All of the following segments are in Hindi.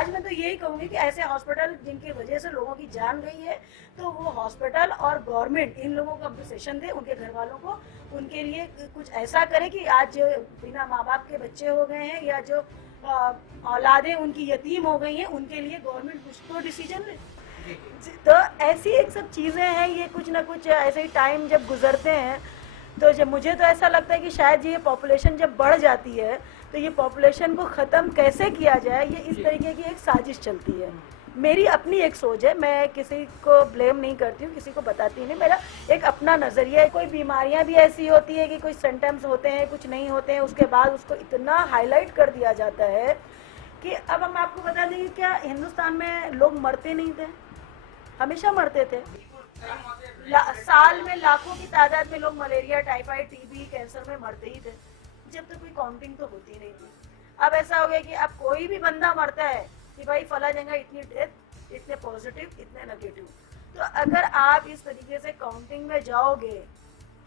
आज मैं तो यही कहूंगी कि ऐसे हॉस्पिटल जिनकी वजह से लोगों की जान गई है, तो वो हॉस्पिटल और गवर्नमेंट इन लोगों को अप्रिसिएशन दे, उनके घर वालों को उनके लिए कुछ ऐसा करे कि आज जो बिना माँ बाप के बच्चे हो गए हैं या जो औलादें उनकी यतीम हो गई हैं, उनके लिए गवर्नमेंट कुछ तो डिसीजन ले। तो ऐसी एक सब चीज़ें हैं, ये कुछ ना कुछ ऐसे ही टाइम जब गुजरते हैं तो जब मुझे तो ऐसा लगता है कि शायद ये पॉपुलेशन जब बढ़ जाती है तो ये पॉपुलेशन को ख़त्म कैसे किया जाए, ये इस तरीके की एक साजिश चलती है। मेरी अपनी एक सोच है, मैं किसी को ब्लेम नहीं करती हूँ, किसी को बताती नहीं, मेरा एक अपना नज़रिया है। कोई बीमारियाँ भी ऐसी होती है कि कुछ सिम्टम्स होते हैं, कुछ नहीं होते हैं, उसके बाद उसको इतना हाईलाइट कर दिया जाता है कि अब हम आपको बता दें कि क्या हिंदुस्तान में लोग मरते नहीं थे? हमेशा मरते थे। साल में लाखों की तादाद में लोग मलेरिया, टाइफाइड, टीबी, कैंसर में मरते ही थे, जब तक कोई काउंटिंग तो होती नहीं थी। अब ऐसा हो गया कि अब कोई भी बंदा मरता है कि भाई फला जगह इतनी डेथ, इतने पॉजिटिव, इतने नेगेटिव। तो अगर आप इस तरीके से काउंटिंग में जाओगे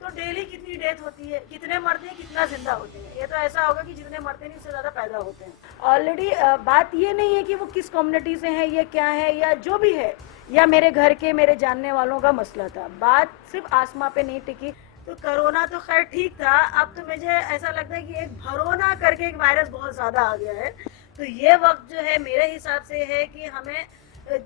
तो डेली कितनी डेथ होती है, कितने मरते हैं, कितना जिंदा होते हैं। ये तो ऐसा होगा कि जितने मरते नहीं उससे ज़्यादा पैदा होते हैं। ऑलरेडी बात ये नहीं है कि वो किस कम्युनिटी से हैं, ये क्या है या जो भी है, या मेरे घर के मेरे जानने वालों का मसला था। बात सिर्फ आसमां पे नहीं टिकी। तो कोरोना तो खैर ठीक था, अब तो मुझे ऐसा लगता है कि एक भरोना करके एक वायरस बहुत ज़्यादा आ गया है। तो ये वक्त जो है मेरे हिसाब से है कि हमें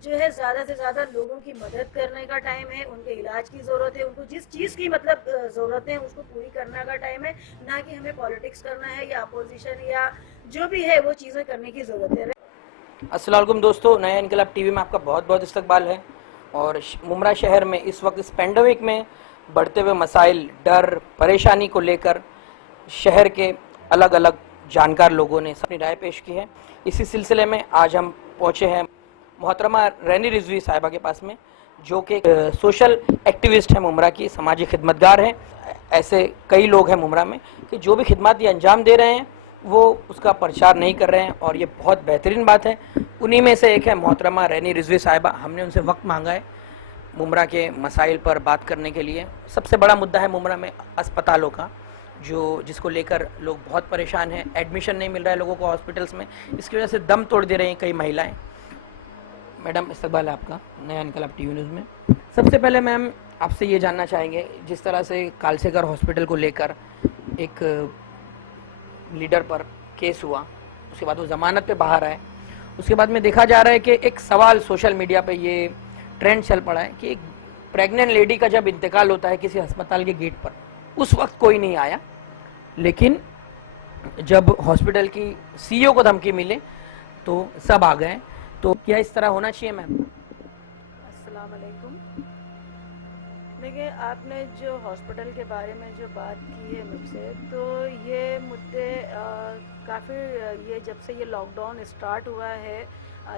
जो है ज़्यादा से ज़्यादा लोगों की मदद करने का टाइम है, उनके इलाज की ज़रूरत है, उनको जिस चीज़ की मतलब ज़रूरत है उसको पूरी करने का टाइम है, ना कि हमें पॉलिटिक्स करना है या अपोजिशन या जो भी है वो चीज़ें करने की ज़रूरत है। अस्सलाम वालेकुम दोस्तों, नया इनकलाब टीवी में आपका बहुत बहुत इस्तकबाल है। और मुमरा शहर में इस वक्त इस पेंडेमिक में बढ़ते हुए मसाइल, डर, परेशानी को लेकर शहर के अलग अलग जानकार लोगों ने अपनी राय पेश की है। इसी सिलसिले में आज हम पहुँचे हैं मोहतरमा रैनी रिजवी साहिबा के पास में, जो कि सोशल एक्टिविस्ट हैं, मुमरा की समाजी खिदमतगार हैं। ऐसे कई लोग हैं मुमरा में कि जो भी खिदमत ये अंजाम दे रहे हैं वो उसका प्रचार नहीं कर रहे हैं, और ये बहुत बेहतरीन बात है। उन्हीं में से एक है मोहतरमा रैनी रिजवी साहिबा। हमने उनसे वक्त मांगा है मुमरा के मसाइल पर बात करने के लिए। सबसे बड़ा मुद्दा है मुमरा में अस्पतालों का, जिसको लेकर लोग बहुत परेशान हैं। एडमिशन नहीं मिल रहा है लोगों को हॉस्पिटल्स में, इसकी वजह से दम तोड़ दे रही हैं कई महिलाएं। मैडम, इस्तकबाल है आपका नया इनकलाब टीवी न्यूज़ में। सबसे पहले मैम आपसे ये जानना चाहेंगे, जिस तरह से कालसेगर हॉस्पिटल को लेकर एक लीडर पर केस हुआ, उसके बाद वो ज़मानत पे बाहर आए, उसके बाद में देखा जा रहा है कि एक सवाल सोशल मीडिया पे ये ट्रेंड चल पड़ा है कि एक प्रेग्नेंट लेडी का जब इंतकाल होता है किसी अस्पताल के गेट पर, उस वक्त कोई नहीं आया, लेकिन जब हॉस्पिटल की सीईओ को धमकी मिले तो सब आ गए। तो क्या इस तरह होना चाहिए मैम? अस्सलाम वालेकुम। देखिए, आपने जो हॉस्पिटल के बारे में जो बात की है मुझसे, तो ये मुद्दे काफ़ी ये जब से ये लॉकडाउन स्टार्ट हुआ है,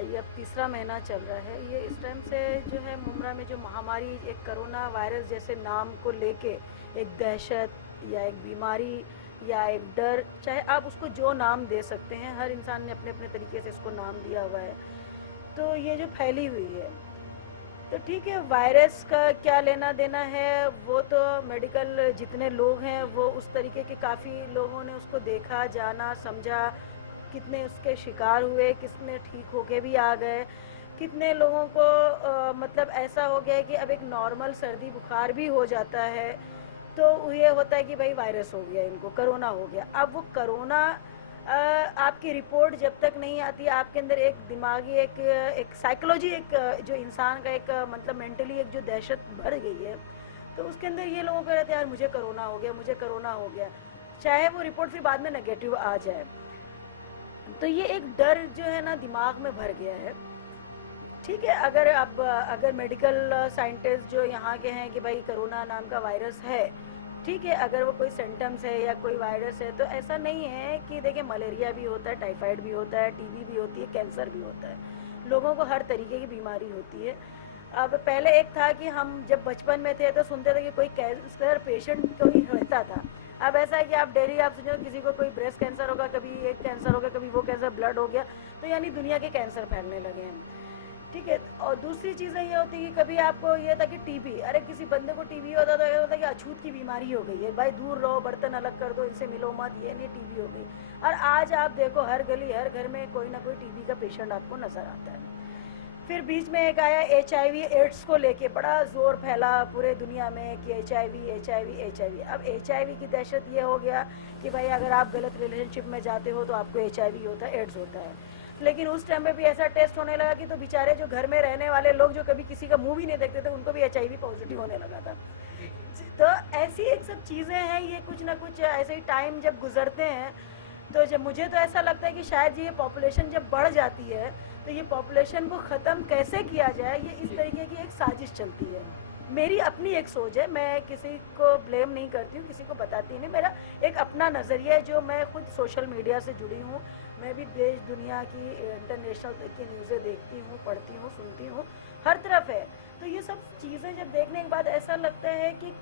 ये अब तीसरा महीना चल रहा है, ये इस टाइम से जो है मुमरा में जो महामारी, एक कोरोना वायरस जैसे नाम को लेके एक दहशत या एक बीमारी या एक डर, चाहे आप उसको जो नाम दे सकते हैं, हर इंसान ने अपने अपने तरीके से इसको नाम दिया हुआ है। तो ये जो फैली हुई है, तो ठीक है, वायरस का क्या लेना देना है, वो तो मेडिकल जितने लोग हैं वो उस तरीके के काफ़ी लोगों ने उसको देखा, जाना, समझा, कितने उसके शिकार हुए, कितने ठीक होके भी आ गए, कितने लोगों को मतलब ऐसा हो गया है कि अब एक नॉर्मल सर्दी बुखार भी हो जाता है तो ये होता है कि भाई वायरस हो गया, इनको कोरोना हो गया। अब वो कोरोना आपकी रिपोर्ट जब तक नहीं आती, आपके अंदर एक दिमागी एक साइकोलॉजी, एक जो इंसान का एक मतलब मेंटली एक जो दहशत भर गई है, तो उसके अंदर ये लोगों को रहता है यार मुझे कोरोना हो गया, मुझे कोरोना हो गया, चाहे वो रिपोर्ट फिर बाद में नेगेटिव आ जाए। तो ये एक डर जो है ना दिमाग में भर गया है। ठीक है, अगर मेडिकल साइंटिस्ट जो यहाँ के हैं कि भाई कोरोना नाम का वायरस है, ठीक है, अगर वो कोई सिम्टम्स है या कोई वायरस है, तो ऐसा नहीं है कि देखिए मलेरिया भी होता है, टाइफाइड भी होता है, टीबी भी होती है, कैंसर भी होता है, लोगों को हर तरीके की बीमारी होती है। अब पहले एक था कि हम जब बचपन में थे तो सुनते थे कि कोई कैंसर पेशेंट कोई रहता था। अब ऐसा है कि आप डेली आप सुनो किसी को कोई ब्रेस्ट कैंसर होगा, कभी एक कैंसर होगा, कभी वो कैंसर, ब्लड हो गया, तो यानी दुनिया के कैंसर फैलने लगे हैं। ठीक है। और दूसरी चीज़ें ये होती कि कभी आपको ये था कि टीबी, अरे किसी बंदे को टीबी होता तो ये होता कि अछूत की बीमारी हो गई है, भाई दूर रहो, बर्तन अलग कर दो, इनसे मिलो मत, ये नहीं टीबी हो गई। और आज आप देखो हर गली हर घर में कोई ना कोई टीबी का पेशेंट आपको नज़र आता है। फिर बीच में एक आया HIV एड्स को लेके बड़ा जोर फैला पूरे दुनिया में कि HIV। अब HIV की दहशत ये हो गया कि भाई अगर आप गलत रिलेशनशिप में जाते हो तो आपको HIV होता है, एड्स होता है। लेकिन उस टाइम पे भी ऐसा टेस्ट होने लगा कि तो बेचारे जो घर में रहने वाले लोग जो कभी किसी का मुंह भी नहीं देखते थे उनको भी HIV पॉजिटिव होने लगा था। तो ऐसी एक सब चीज़ें हैं, ये कुछ ना कुछ ऐसे ही टाइम जब गुजरते हैं तो जब मुझे तो ऐसा लगता है कि शायद ये पॉपुलेशन जब बढ़ जाती है तो ये पॉपुलेशन को ख़त्म कैसे किया जाए, ये इस तरीके की एक साजिश चलती है। मेरी अपनी एक सोच है, मैं किसी को ब्लेम नहीं करती हूँ, किसी को बताती नहीं, मेरा एक अपना नज़रिया है जो मैं खुद सोशल मीडिया से जुड़ी हूँ। मैं भी देश दुनिया की इंटरनेशनल की न्यूज़ें देखती हूँ, पढ़ती हूँ, सुनती हूँ, हर तरफ है। तो ये सब चीज़ें जब देखने के बाद ऐसा लगता है कि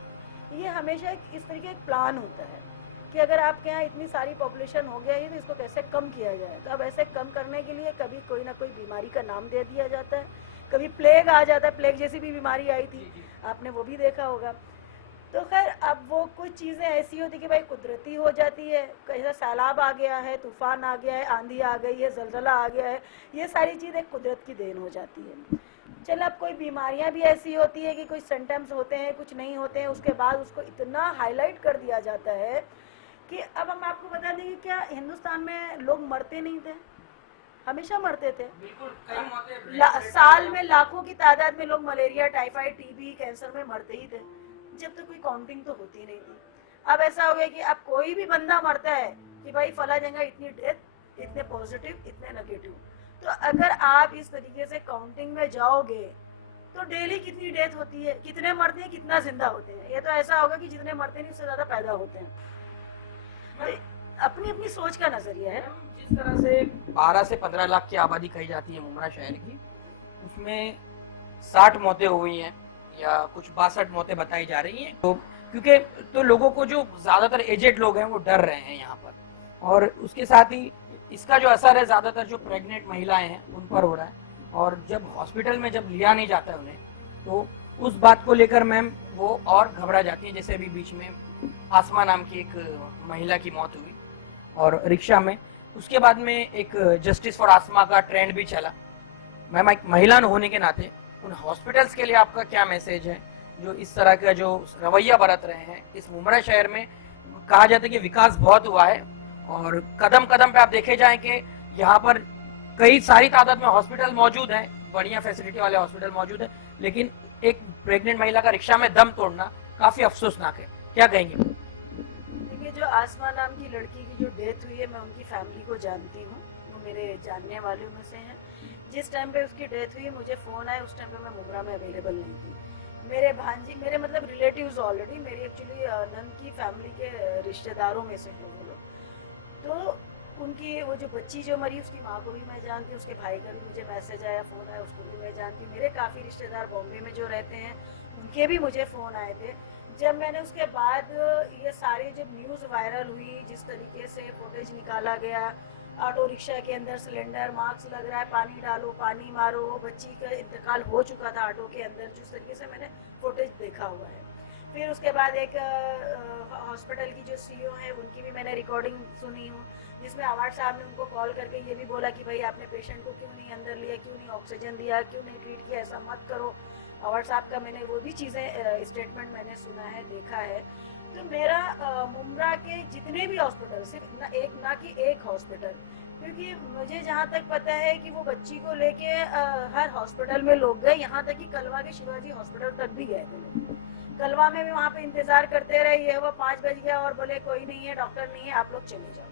ये हमेशा एक इस तरीके एक प्लान होता है कि अगर आपके यहाँ इतनी सारी पॉपुलेशन हो गया है तो इसको कैसे कम किया जाए। तो अब ऐसे कम करने के लिए कभी कोई ना कोई बीमारी का नाम दे दिया जाता है, कभी प्लेग आ जाता है, प्लेग जैसी भी बीमारी आई थी, आपने वो भी देखा होगा। तो खैर अब वो कुछ चीज़ें ऐसी होती कि भाई कुदरती हो जाती है, कैसा सैलाब आ गया है, तूफान आ गया है, आंधी आ गई है, जलजला आ गया है, ये सारी चीज़ एक कुदरत की देन हो जाती है। चल अब कोई बीमारियां भी ऐसी होती है कि कुछ सिम्टम्स होते हैं, कुछ नहीं होते हैं, उसके बाद उसको इतना हाईलाइट कर दिया जाता है कि अब हम आपको बता दें कि क्या हिंदुस्तान में लोग मरते नहीं थे, हमेशा मरते थे। साल में लाखों की तादाद में लोग मलेरिया, टाइफाइड, टीबी, कैंसर में मरते ही थे, जब तक कोई काउंटिंग तो होती नहीं थी। अब ऐसा हो गया कि अब कोई भी बंदा मरता है कि भाई फला जगह इतनी डेथ, इतने पॉजिटिव, इतने नेगेटिव। तो अगर आप इस तरीके से काउंटिंग में जाओगे तो डेली कितनी डेथ होती है, कितने मरते हैं, कितना जिंदा होते हैं। ये तो ऐसा होगा कि जितने मरते नहीं उससे ज्यादा पैदा होते हैं। तो अपनी अपनी सोच का नजरिया है। जिस तरह से 12 से 15 लाख की आबादी कही जाती है मुमरा शहर की, उसमें 60 मौतें हुई हैं या कुछ 62 मौतें बताई जा रही हैं। तो क्योंकि तो लोगों को जो ज्यादातर एजेड लोग हैं वो डर रहे हैं यहाँ पर, और उसके साथ ही इसका जो असर है ज्यादातर जो प्रेग्नेंट महिलाएं हैं उन पर हो रहा है। और जब हॉस्पिटल में जब लिया नहीं जाता है उन्हें, तो उस बात को लेकर मैम वो और घबरा जाती है। जैसे अभी बीच में आसमा नाम की एक महिला की मौत हुई और रिक्शा में, उसके बाद में एक जस्टिस फॉर आसमा का ट्रेंड भी चला। मैम एक महिला होने के नाते उन हॉस्पिटल्स के लिए आपका क्या मैसेज है जो इस तरह का जो रवैया बरत रहे हैं? इस मुमरा शहर में कहा जाता है कि विकास बहुत हुआ है और कदम कदम पे आप देखे जाएं कि यहाँ पर कई सारी तादाद में हॉस्पिटल मौजूद हैं, बढ़िया फैसिलिटी वाले हॉस्पिटल मौजूद है, लेकिन एक प्रेग्नेंट महिला का रिक्शा में दम तोड़ना काफी अफसोसनाक है। क्या कहेंगे? देखिए, जो आसमा नाम की लड़की की जो डेथ हुई है, मैं उनकी फैमिली को जानती हूँ, वो मेरे जानने वालों में से हैं। जिस टाइम पे उसकी डेथ हुई मुझे फ़ोन आया, उस टाइम पे मैं मुमरा में अवेलेबल नहीं थी। मेरे भांजी, मेरे मतलब रिलेटिव्स ऑलरेडी, मेरी एक्चुअली नंद की फैमिली के रिश्तेदारों में से हैं वो लोग। तो उनकी वो जो बच्ची जो मरी उसकी माँ को भी मैं जानती हूँ, उसके भाई का भी मुझे मैसेज आया, फ़ोन आया, उसको भी मैं जानती हूँ। मेरे काफ़ी रिश्तेदार बॉम्बे में जो रहते हैं उनके भी मुझे फ़ोन आए थे। जब मैंने उसके बाद ये सारी जब न्यूज़ वायरल हुई, जिस तरीके से फुटेज निकाला गया, ऑटो रिक्शा के अंदर सिलेंडर, मास्क लग रहा है, पानी डालो, पानी मारो, बच्ची का इंतकाल हो चुका था ऑटो के अंदर, जिस तरीके से मैंने फुटेज देखा हुआ है। फिर उसके बाद एक हॉस्पिटल की जो CEO है उनकी भी मैंने रिकॉर्डिंग सुनी हूँ, जिसमें अवार्ड साहब ने उनको कॉल करके ये भी बोला कि भाई आपने पेशेंट को क्यों नहीं अंदर लिया, क्यों नहीं ऑक्सीजन दिया, क्यों नहीं ट्रीट किया, ऐसा मत करो। अवार्ड साहब का मैंने वो भी चीज़ें स्टेटमेंट मैंने सुना है, देखा है। तो मेरा मुमरा के जितने भी हॉस्पिटल, सिर्फ ना कि एक हॉस्पिटल, क्योंकि मुझे जहाँ तक पता है कि वो बच्ची को लेके हर हॉस्पिटल में लोग गए, यहाँ तक कि कलवा के शिवाजी हॉस्पिटल तक भी गए थे लोग। कलवा में भी वहाँ पे इंतजार करते रहे, ये वो 5 बज गया और बोले कोई नहीं है, डॉक्टर नहीं है, आप लोग चले जाओ।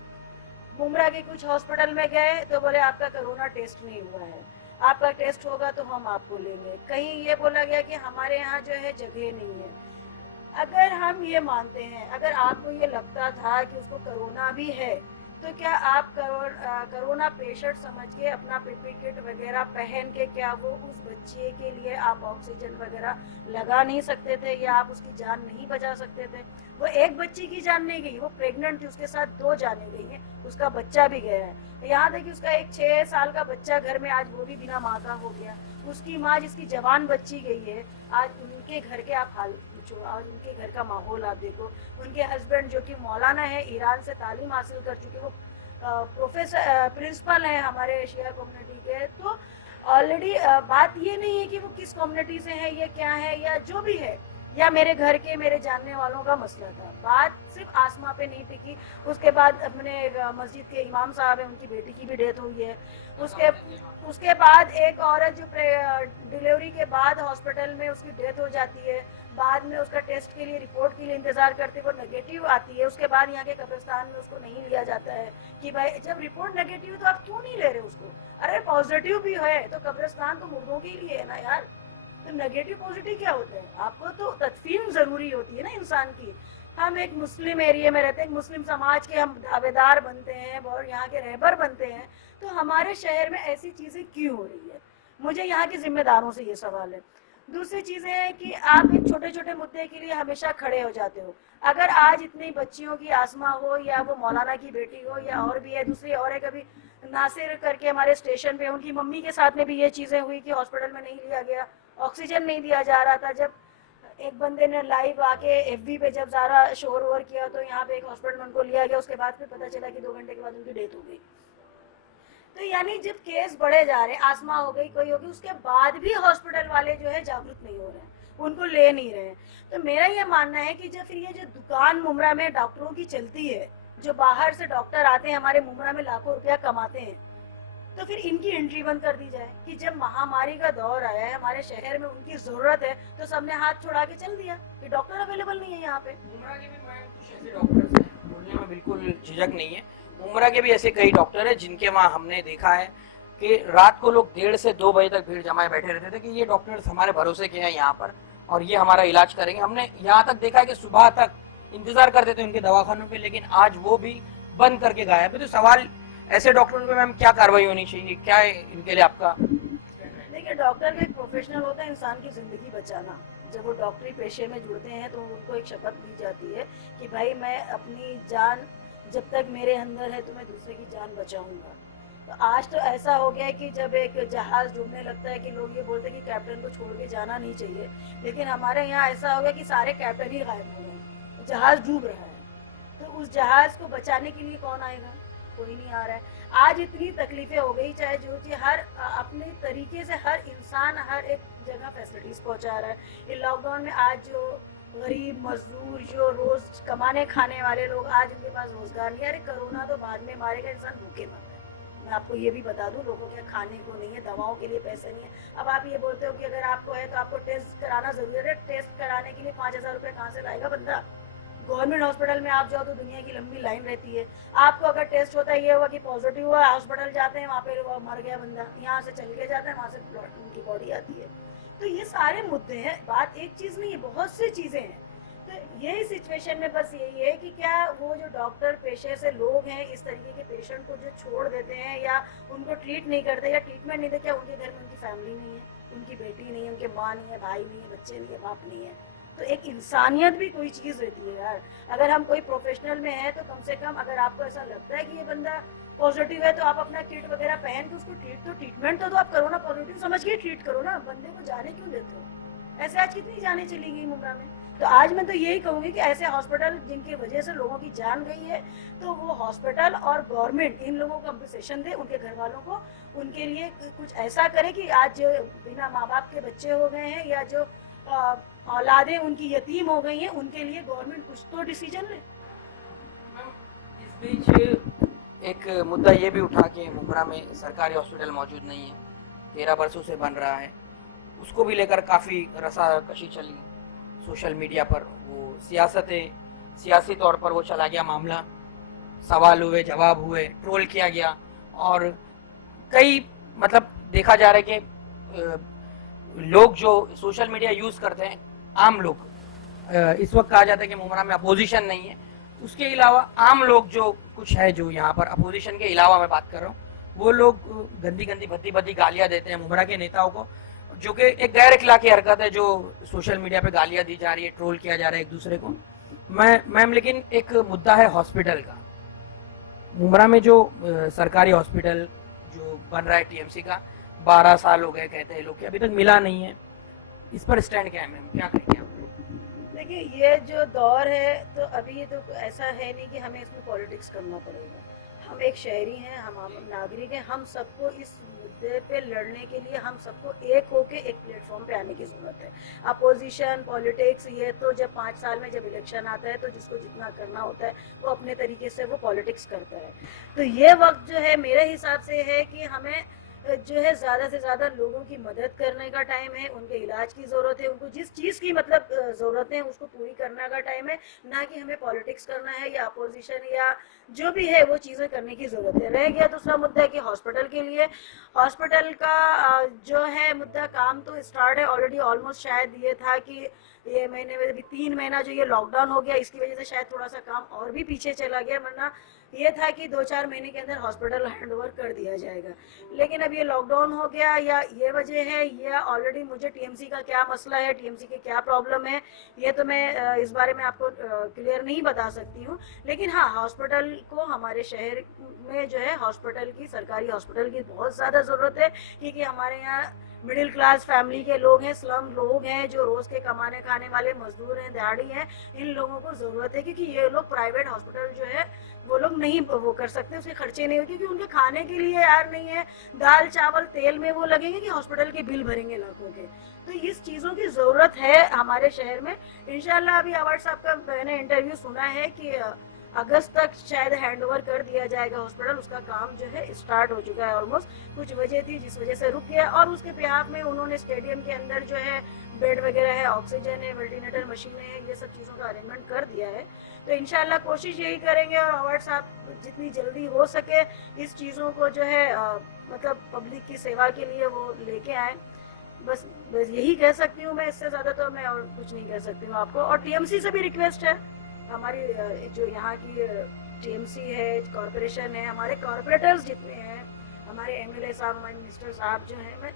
मुमरा के कुछ हॉस्पिटल में गए तो बोले आपका कोरोना टेस्ट नहीं हुआ है, आपका टेस्ट होगा तो हम आपको लेंगे। कहीं ये बोला गया कि हमारे यहाँ जो है जगह नहीं है। अगर हम ये मानते हैं, अगर आपको ये लगता था कि उसको कोरोना भी है, तो क्या आप कोरोना पेशेंट समझ के अपना पीपी किट वगैरह पहन के क्या वो उस बच्चे के लिए आप ऑक्सीजन वगैरह लगा नहीं सकते थे, या आप उसकी जान नहीं बचा सकते थे? वो एक बच्ची की जान नहीं गई, वो प्रेग्नेंट थी, उसके साथ 2 जानें गई हैं, उसका बच्चा भी गया है। यहाँ देखिए उसका एक 6 साल का बच्चा घर में आज वो भी बिना माँ का हो गया। उसकी माँ जिसकी जवान बच्ची गई है, आज उनके घर के आप हाल पूछो, आज उनके घर का माहौल आप देखो। उनके हस्बैंड जो कि मौलाना है, ईरान से तालीम हासिल कर चुके, वो प्रोफेसर प्रिंसिपल हैं हमारे शिया कम्युनिटी के। तो ऑलरेडी बात ये नहीं है कि वो किस कम्युनिटी से है या क्या है या जो भी है, या मेरे घर के मेरे जानने वालों का मसला था। बात सिर्फ आसमा पे नहीं टिकी। उसके बाद अपने मस्जिद के इमाम साहब हैं, उनकी बेटी की भी डेथ हुई है। उसके बाद एक औरत जो डिलीवरी के बाद हॉस्पिटल में उसकी डेथ हो जाती है, बाद में उसका टेस्ट के लिए रिपोर्ट के लिए इंतजार करते, वो नेगेटिव आती है। उसके बाद यहाँ के कब्रिस्तान में उसको नहीं लिया जाता है कि भाई जब रिपोर्ट नेगेटिव है तो आप क्यों नहीं ले रहे उसको? अरे पॉजिटिव भी है तो कब्रिस्तान तो मुर्दों के लिए है ना यार। तो नेगेटिव पॉजिटिव क्या होता है? आपको तो तदफीन जरूरी होती है ना इंसान की। हम एक मुस्लिम एरिया में रहते हैं, मुस्लिम समाज के हम दावेदार बनते हैं और यहाँ के रहबर बनते हैं, तो हमारे शहर में ऐसी चीजें क्यों हो रही है? मुझे यहाँ के जिम्मेदारों से ये सवाल है। दूसरी चीजें है कि आप एक छोटे छोटे मुद्दे के लिए हमेशा खड़े हो जाते हो। अगर आज इतनी बच्चियों की आसमा हो, या वो मौलाना की बेटी हो, या और भी है दूसरी और है, कभी नासिर करके हमारे स्टेशन पे उनकी मम्मी के साथ में भी ये चीजें हुई कि हॉस्पिटल में नहीं लिया गया, ऑक्सीजन नहीं दिया जा रहा था। जब एक बंदे ने लाइव आके एफबी पे जब ज़्यादा शोर वोर किया तो यहाँ पे एक हॉस्पिटल में उनको लिया गया, उसके बाद फिर पता चला कि 2 घंटे के बाद उनकी डेथ हो गई। तो यानी जब केस बढ़े जा रहे हैं, आसमा हो गई, कोई होगी, उसके बाद भी हॉस्पिटल वाले जो है जागरूक नहीं हो रहे हैं, उनको ले नहीं रहे हैं। तो मेरा ये मानना है कि जब फिर ये जो दुकान मुमरा में डॉक्टरों की चलती है, जो बाहर से डॉक्टर आते हैं हमारे मुमरा में लाखों रुपया कमाते हैं, तो फिर इनकी एंट्री बंद कर दी जाए कि जब महामारी का दौर आया है हमारे शहर में, उनकी जरूरत है, तो सबने हाथ छोड़ा के चल दिया कि डॉक्टर अवेलेबल नहीं है यहाँ पे। मुमरा के भी मैम कुछ ऐसे डॉक्टर्स हैं, बोलने में बिल्कुल झिझक नहीं है। मुमरा के भी ऐसे कई डॉक्टर हैं जिनके वहाँ हमने देखा है कि रात को लोग 1:30 से 2 बजे तक भीड़ जमाए बैठे रहते थे कि ये डॉक्टर्स हमारे भरोसे के हैं यहाँ पर और ये हमारा इलाज करेंगे। हमने यहाँ तक देखा है कि सुबह तक इंतजार करते थे उनके दवाखानों पे, लेकिन आज वो भी बंद करके गायब है। तो सवाल ऐसे डॉक्टरों पे मैम क्या कार्रवाई होनी चाहिए, क्या है इनके लिए आपका? देखिए डॉक्टर का एक प्रोफेशनल होता है इंसान की जिंदगी बचाना। जब वो डॉक्टरी पेशे में जुड़ते हैं तो उनको एक शपथ दी जाती है कि भाई मैं अपनी जान जब तक मेरे अंदर है तो मैं दूसरे की जान बचाऊंगा। तो आज तो ऐसा हो गया है कि जब एक जहाज डूबने लगता है कि लोग ये बोलते हैं कि कैप्टन को छोड़ के जाना नहीं चाहिए, लेकिन हमारे यहाँ ऐसा हो गया कि सारे कैप्टन ही गायब हो गए, जहाज डूब रहा है। तो उस जहाज को बचाने के लिए कौन आएगा? कोई नहीं आ रहा है। आज इतनी तकलीफें हो गई, चाहे जो चीज हर अपने तरीके से हर इंसान हर एक जगह फैसिलिटीज पहुंचा रहा है। ये लॉकडाउन में आज जो गरीब मजदूर जो रोज कमाने खाने वाले लोग, आज उनके पास रोजगार नहीं। अरे कोरोना तो बाद में मारेगा, इंसान भूखे मर रहा है। मैं आपको ये भी बता दूं, लोगों के खाने को नहीं है, दवाओं के लिए पैसे नहीं है। अब आप ये बोलते हो कि अगर आपको है तो आपको टेस्ट कराना जरूरी है। टेस्ट कराने के लिए 5,000 रुपये कहाँ से लाएगा बंदा? गवर्नमेंट हॉस्पिटल में आप जाओ तो दुनिया की लंबी लाइन रहती है। आपको अगर टेस्ट होता है ये हुआ कि पॉजिटिव हुआ, हॉस्पिटल जाते हैं, वहाँ पे मर गया बंदा, यहाँ से चल के जाता है, वहाँ से उनकी बॉडी आती है। तो ये सारे मुद्दे हैं, बात एक चीज नहीं है, बहुत सी चीजें हैं। तो यही सिचुएशन में बस यही है कि क्या वो जो डॉक्टर पेशे से लोग हैं इस तरीके के पेशेंट को जो छोड़ देते हैं या उनको ट्रीट नहीं करते या ट्रीटमेंट नहीं देते, क्या उनके घर में उनकी फैमिली नहीं है, उनकी बेटी नहीं है, उनके माँ नहीं है, भाई नहीं है, बच्चे नहीं है, बाप नहीं है? तो एक इंसानियत भी कोई चीज़ रहती है यार। अगर हम कोई प्रोफेशनल में है तो कम से कम अगर आपको ऐसा लगता है कि ये बंदा पॉजिटिव है तो आप अपना किट वगैरह पहन के उसको ट्रीटमेंट तो आप कोरोना पॉजिटिव समझ के ट्रीट करो ना, बंदे को जाने क्यों देते हो? ऐसे आज कितनी जाने चली गई मुमरा में। तो आज मैं तो यही कहूँगी कि ऐसे हॉस्पिटल जिनकी वजह से लोगों की जान गई है, तो वो हॉस्पिटल और गवर्नमेंट इन लोगों को कंपनसेशन दे, उनके घर वालों को, उनके लिए कुछ ऐसा करे कि आज जो बिना माँ बाप के बच्चे हो गए हैं या जो औलादें उनकी यतीम हो गई हैं, उनके लिए गवर्नमेंट कुछ तो डिसीजन ले। इस बीच एक मुद्दा ये भी उठा कि मुमरा में सरकारी हॉस्पिटल मौजूद नहीं है, 13 वर्षों से बन रहा है, उसको भी लेकर काफ़ी रसाकशी चली सोशल मीडिया पर। वो सियासी तौर पर वो चला गया मामला, सवाल हुए, जवाब हुए, ट्रोल किया गया और कई मतलब देखा जा रहा है कि लोग जो सोशल मीडिया यूज़ करते हैं, आम लोग, इस वक्त कहा जाता है कि मुमरा में अपोजिशन नहीं है उसके अलावा आम लोग जो कुछ है, जो यहाँ पर अपोजिशन के अलावा मैं बात कर रहा हूँ, वो लोग गंदी गंदी भद्दी भद्दी गालियाँ देते हैं मुमरा के नेताओं को, जो कि एक गैर इखलाकी हरकत है, जो सोशल मीडिया पे गालियाँ दी जा रही है, ट्रोल किया जा रहा है एक दूसरे को। मैम लेकिन एक मुद्दा है हॉस्पिटल का। मुमरा में जो सरकारी हॉस्पिटल जो बन रहा है टीएमसी का, 12 साल हो गए कहते हैं लोग कि अभी तक मिला नहीं है। इस पर स्टैंड क्या है मैम, क्या करेंगे आप? देखिए, ये जो दौर है तो अभी तो ऐसा है नहीं कि हमें इसमें पॉलिटिक्स करना पड़ेगा। हम एक शहरी हैं, हम आम नागरिक हैं, हम सबको इस मुद्दे पे लड़ने के लिए हम सबको एक होके एक प्लेटफॉर्म पे आने की ज़रूरत है। अपोजिशन पॉलिटिक्स ये तो जब 5 साल में जब इलेक्शन आता है तो जिसको जितना करना होता है वो अपने तरीके से वो पॉलिटिक्स करता है। तो ये वक्त जो है मेरे हिसाब से है कि हमें जो है ज़्यादा से ज़्यादा लोगों की मदद करने का टाइम है, उनके इलाज की ज़रूरत है, उनको जिस चीज़ की मतलब ज़रूरत है उसको पूरी करने का टाइम है, ना कि हमें पॉलिटिक्स करना है या अपोजिशन या जो भी है वो चीज़ें करने की ज़रूरत है। रह गया दूसरा मुद्दा कि हॉस्पिटल के लिए, हॉस्पिटल का जो है मुद्दा काम तो स्टार्ट है ऑलरेडी, ऑलमोस्ट शायद ये था कि ये महीने में अभी 3 महीना जो ये लॉकडाउन हो गया इसकी वजह से शायद थोड़ा सा काम और भी पीछे चला गया, वरना ये था कि 2-4 महीने के अंदर हॉस्पिटल हैंड ओवर कर दिया जाएगा। लेकिन अब ये लॉकडाउन हो गया या ये वजह है या ऑलरेडी मुझे टीएमसी का क्या मसला है, टीएमसी के क्या प्रॉब्लम है, ये तो मैं इस बारे में आपको क्लियर नहीं बता सकती हूँ। लेकिन हाँ, हॉस्पिटल को हमारे शहर में जो है हॉस्पिटल की, सरकारी हॉस्पिटल की बहुत ज़्यादा ज़रूरत है, क्योंकि हमारे यहाँ मिडिल क्लास फैमिली के लोग हैं, स्लम लोग हैं, जो रोज़ के कमाने खाने वाले मजदूर हैं, दिहाड़ी हैं, इन लोगों को ज़रूरत है, क्योंकि ये लोग प्राइवेट हॉस्पिटल जो है वो लोग नहीं वो कर सकते, उसके खर्चे नहीं होते, क्योंकि उनके खाने के लिए यार नहीं है, दाल चावल तेल में वो लगेंगे कि हॉस्पिटल के बिल भरेंगे लाखों के। तो इस चीज़ों की ज़रूरत है हमारे शहर में। इंशाल्लाह अभी अवार्ड साहब का मैंने इंटरव्यू सुना है कि अगस्त तक शायद हैंड ओवर कर दिया जाएगा हॉस्पिटल, उसका काम जो है स्टार्ट हो चुका है ऑलमोस्ट। कुछ वजह थी जिस वजह से रुक गया, और उसके बिहाफ में उन्होंने स्टेडियम के अंदर जो है बेड वगैरह है, ऑक्सीजन है, वेंटिलेटर मशीनें हैं, ये सब चीज़ों का अरेंजमेंट कर दिया है। तो इंशाल्लाह कोशिश यही करेंगे और अवार्ड साहब जितनी जल्दी हो सके इस चीज़ों को जो है मतलब पब्लिक की सेवा के लिए वो लेके आए। बस यही कह सकती हूँ मैं, इससे ज़्यादा तो मैं और कुछ नहीं कह सकती हूँ आपको। और टीएमसी से भी रिक्वेस्ट है, हमारी जो यहाँ की टीएमसी है, कॉरपोरेशन है, हमारे कॉरपोरेटर्स जितने हैं, हमारे एमएलए साहब, हमारे मिनिस्टर साहब जो हैं, मैं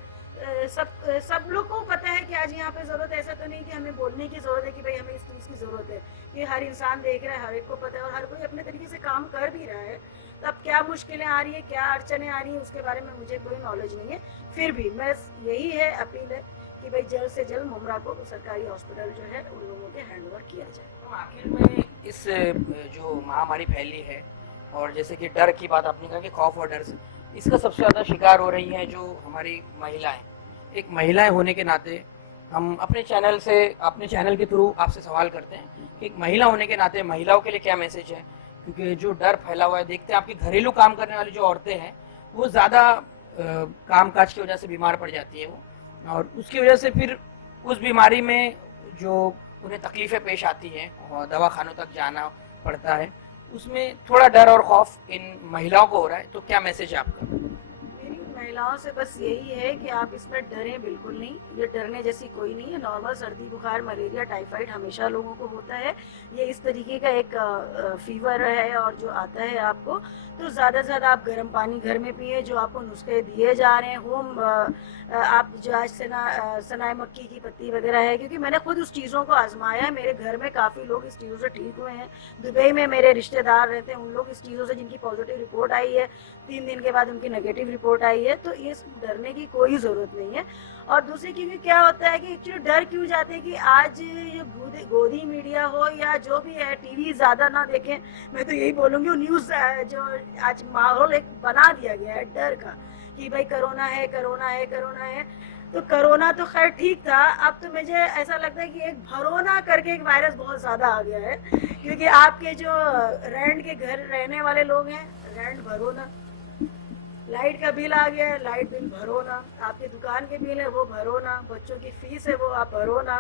सब लोग को पता है कि आज यहाँ पे ज़रूरत है। ऐसा तो नहीं कि हमें बोलने की ज़रूरत है कि भाई हमें इस चीज़ की ज़रूरत है, कि हर इंसान देख रहा है, हर एक को पता है और हर कोई अपने तरीके से काम कर भी रहा है। तो अब क्या मुश्किलें आ रही है, क्या अड़चने आ रही है, उसके बारे में मुझे कोई नॉलेज नहीं है। फिर भी मैं यही है अपील है कि भाई जल्द से जल्द मुमरा को सरकारी हॉस्पिटल जो है उन लोगों के हैंड ओवर किया जाए। तो आखिर में इस जो महामारी फैली है, और जैसे कि डर की बात आपने कहा कि खौफ और डर से, इसका सबसे ज़्यादा शिकार हो रही हैं जो हमारी महिलाएं। एक महिलाएं होने के नाते हम अपने चैनल से, अपने चैनल के थ्रू आपसे सवाल करते हैं कि एक महिला होने के नाते महिलाओं के लिए क्या मैसेज है, क्योंकि जो डर फैला हुआ है, देखते हैं आपकी घरेलू काम करने वाली जो औरतें हैं वो ज़्यादा काम काज की वजह से बीमार पड़ जाती है वो, और उसकी वजह से फिर उस बीमारी में जो उन्हें तकलीफ़ें पेश आती हैं और दवाखानों तक जाना पड़ता है, उसमें थोड़ा डर और खौफ इन महिलाओं को हो रहा है। तो क्या मैसेज है आपका? मेरी उन महिलाओं से बस यही है कि आप इसमें डरें बिल्कुल नहीं, ये डरने जैसी कोई नहीं है। नॉर्मल सर्दी बुखार, मलेरिया, टाइफाइड हमेशा लोगों को होता है, ये इस तरीके का एक फीवर है और जो आता है आपको, तो ज़्यादा से ज़्यादा आप गर्म पानी घर में पिए, जो आपको नुस्खे दिए जा रहे हैं होम, आप जो आज सनाए मक्की की पत्ती वगैरह है, क्योंकि मैंने खुद उस चीज़ों को आजमाया है, मेरे घर में काफ़ी लोग इस चीज़ों से ठीक हुए हैं। दुबई में मेरे रिश्तेदार रहते हैं, उन लोग इस चीज़ों से जिनकी पॉजिटिव रिपोर्ट आई है, 3 दिन के बाद उनकी नेगेटिव रिपोर्ट आई है। तो ये डरने की कोई ज़रूरत नहीं है। और दूसरी, क्योंकि क्या होता है कि एक्चुअली डर क्यों जाते हैं कि आज ये गोदी मीडिया हो या जो भी है, टीवी ज़्यादा ना देखें। मैं तो यही बोलूँगी, न्यूज़ जो आज माहौल एक बना दिया गया है डर का कि भाई कोरोना है, कोरोना है, कोरोना है। तो कोरोना तो खैर ठीक था, अब तो मुझे ऐसा लगता है कि एक भरोना करके एक वायरस बहुत ज़्यादा आ गया है, क्योंकि आपके जो रेंट के घर रहने वाले लोग हैं, रेंट भरो ना, लाइट का बिल आ गया है, लाइट बिल भरो ना, आपकी दुकान के बिल है वो भरो ना, बच्चों की फीस है वो आप भरो ना,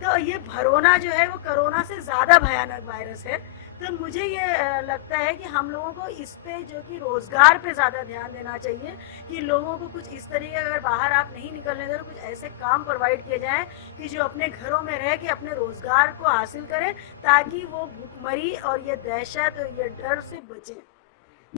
तो ये भरोना जो है वो कोरोना से ज़्यादा भयानक वायरस है। तो मुझे ये लगता है कि हम लोगों को इस पे जो कि रोज़गार पे ज़्यादा ध्यान देना चाहिए कि लोगों को कुछ इस तरीके, अगर बाहर आप नहीं निकलने दे तो कुछ ऐसे काम प्रोवाइड किए जाएं कि जो अपने घरों में रह के अपने रोज़गार को हासिल करें, ताकि वो भूखमरी और ये दहशत और ये डर से बचें।